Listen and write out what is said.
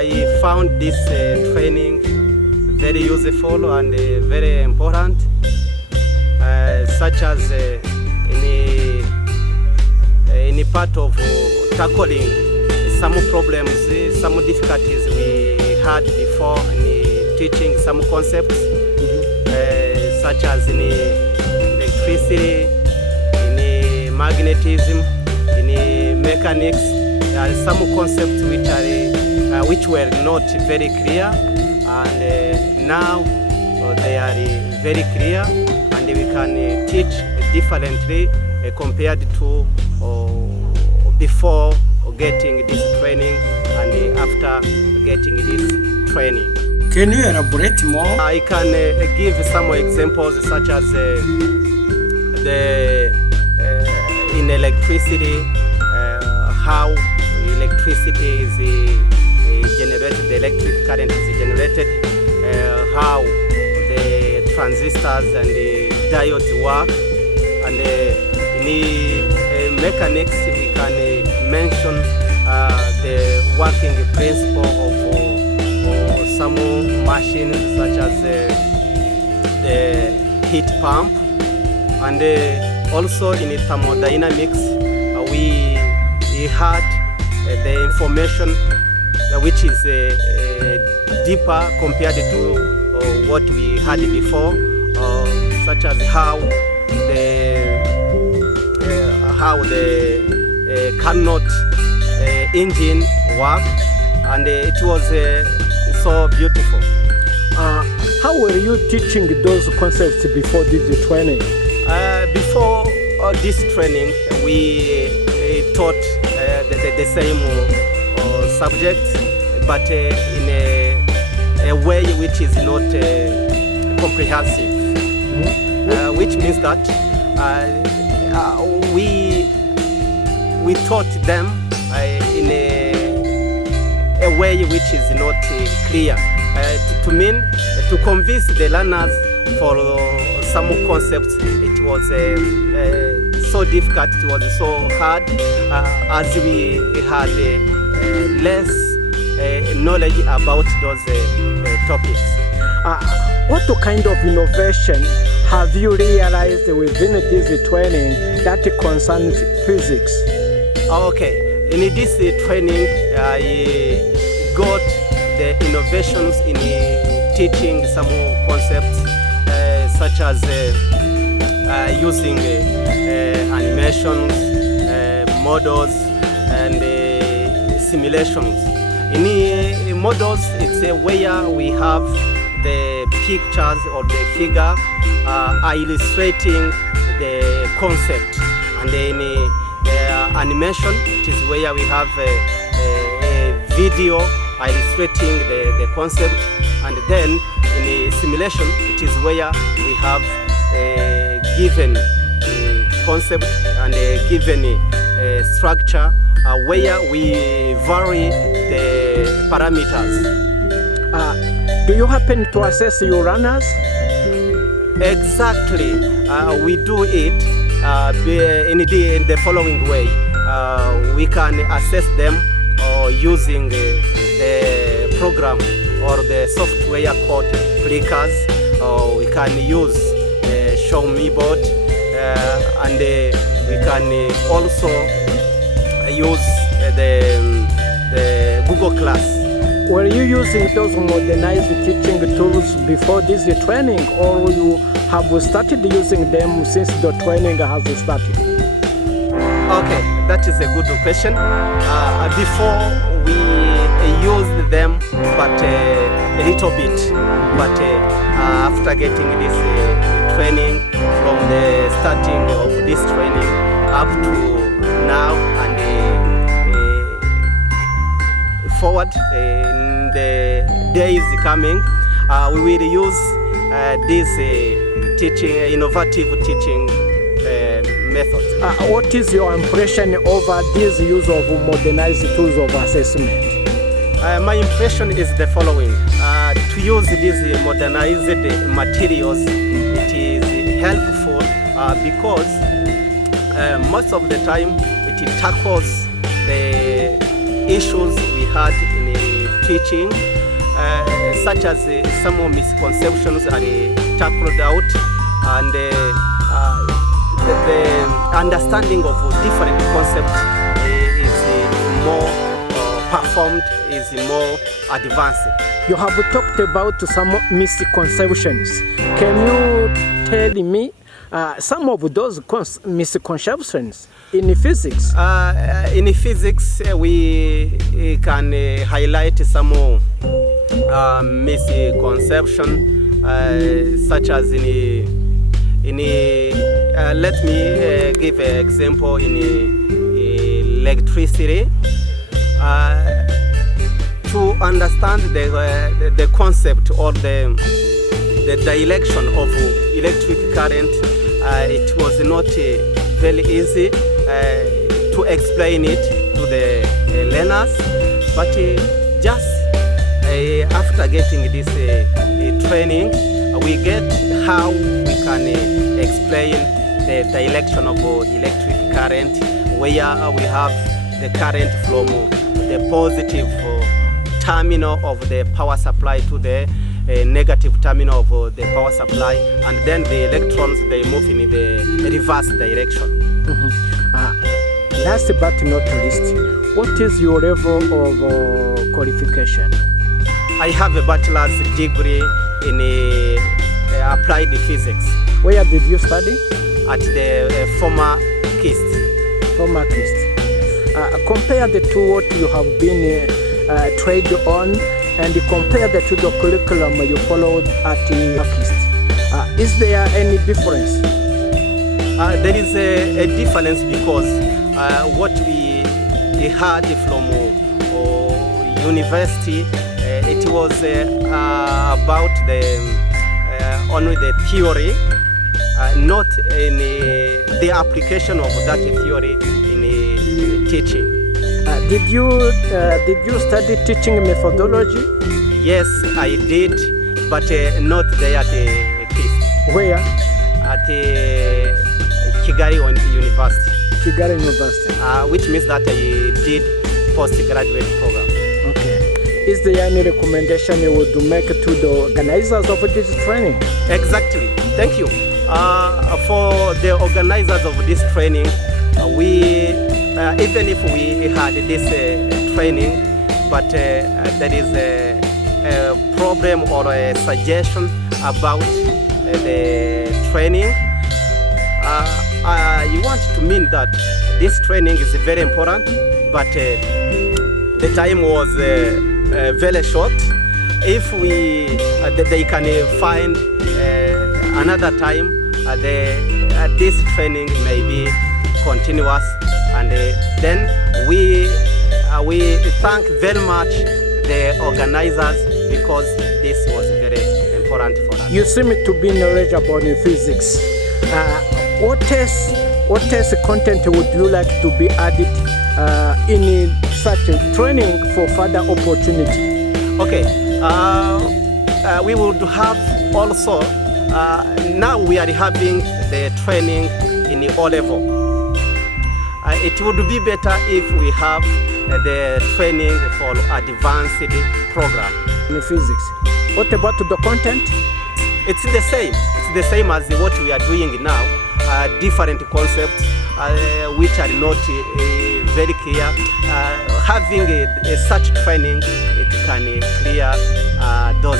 I found this training very useful and very important, such as in part of tackling some problems, some difficulties we had before in teaching some concepts, such as in electricity, in magnetism, in mechanics. There are some concepts which were not very clear, and now they are very clear, and we can teach differently compared to before getting this training and after getting this training. Can you elaborate more? I can give some examples, such as in electricity, how electricity is generated, the electric current is generated, how the transistors and the diodes work, and in mechanics we can mention the working principle of some machines, such as the heat pump, and also in thermodynamics we had the information which is deeper compared to what we had before, such as how the Carnot engine worked, and it was so beautiful. How were you teaching those concepts before this training? Before this training, we taught the same subjects, but in a way which is not comprehensive, which means that we taught them in a way which is not clear, to convince the learners for some concepts. It was so difficult, it was so hard, as we had less knowledge about those topics. What kind of innovation have you realized within this training that concerns physics? Okay, in this training I got the innovations in teaching some concepts, such as using animations, models, and simulations. In models, it's where we have the pictures or the figure illustrating the concept, and then animation, it is where we have a video illustrating the concept, and then in simulation, it is where we have given concept and given structure, where we vary the parameters. Do you happen to assess your runners? Exactly. We do it in the following way. We can assess them using the program or the software called clickers. We can use the Show Me board, and we can also use the Google Class. Were you using those modernized teaching tools before this training, or you have started using them since the training has started? Okay, that is a good question. Before we used them, but a little bit. But after getting this training, from the starting of this training up to now and forward in the days coming, we will use this teaching, innovative teaching methods. What is your impression over this use of modernized tools of assessment? My impression is the following. To use these modernized materials, it is helpful because most of the time it tackles the issues we had in teaching, such as some misconceptions are tackled out, and the understanding of different concepts is more performed, is more advanced. You have talked about some misconceptions. Can you tell me some of those misconceptions in physics? In physics, we can highlight some misconception, such as let me give an example in electricity. To understand the concept or the direction of electric current, it was not very easy to explain it to the learners, but just after getting this training, we get how we can explain the direction of electric current, where we have the current from the positive terminal of the power supply to the negative terminal of the power supply, and then the electrons, they move in the reverse direction. Last but not least, what is your level of qualification? I have a bachelor's degree in applied physics. Where did you study? At the former KIST. Former KIST. Compared to what you have been trained on, and compared to the curriculum you followed at KIST, is there any difference? There is a difference because what we heard from university, it was about only the theory, not in the application of that theory in teaching. Did you study teaching methodology? Yes, I did, but not there at KIST. Where? At Kigali University. Kigali University. Which means that I did postgraduate program. Okay. Is there any recommendation you would make to the organizers of this training? Exactly. Thank you. For the organizers of this training, we even if we had this training, but there is a problem or a suggestion about the training. You want to mean that this training is very important, but the time was very short. If they can find another time, this training may be continuous, and then we thank very much the organizers because this was very important for us. You seem to be knowledgeable in physics. What else content would you like to be added in such a training for further opportunity? Okay, we would have also, now we are having the training in the O-level. It would be better if we have the training for advanced program. In physics. What about the content? It's the same. It's the same as what we are doing now. Different concepts which are not very clear. Having such training, it can clear those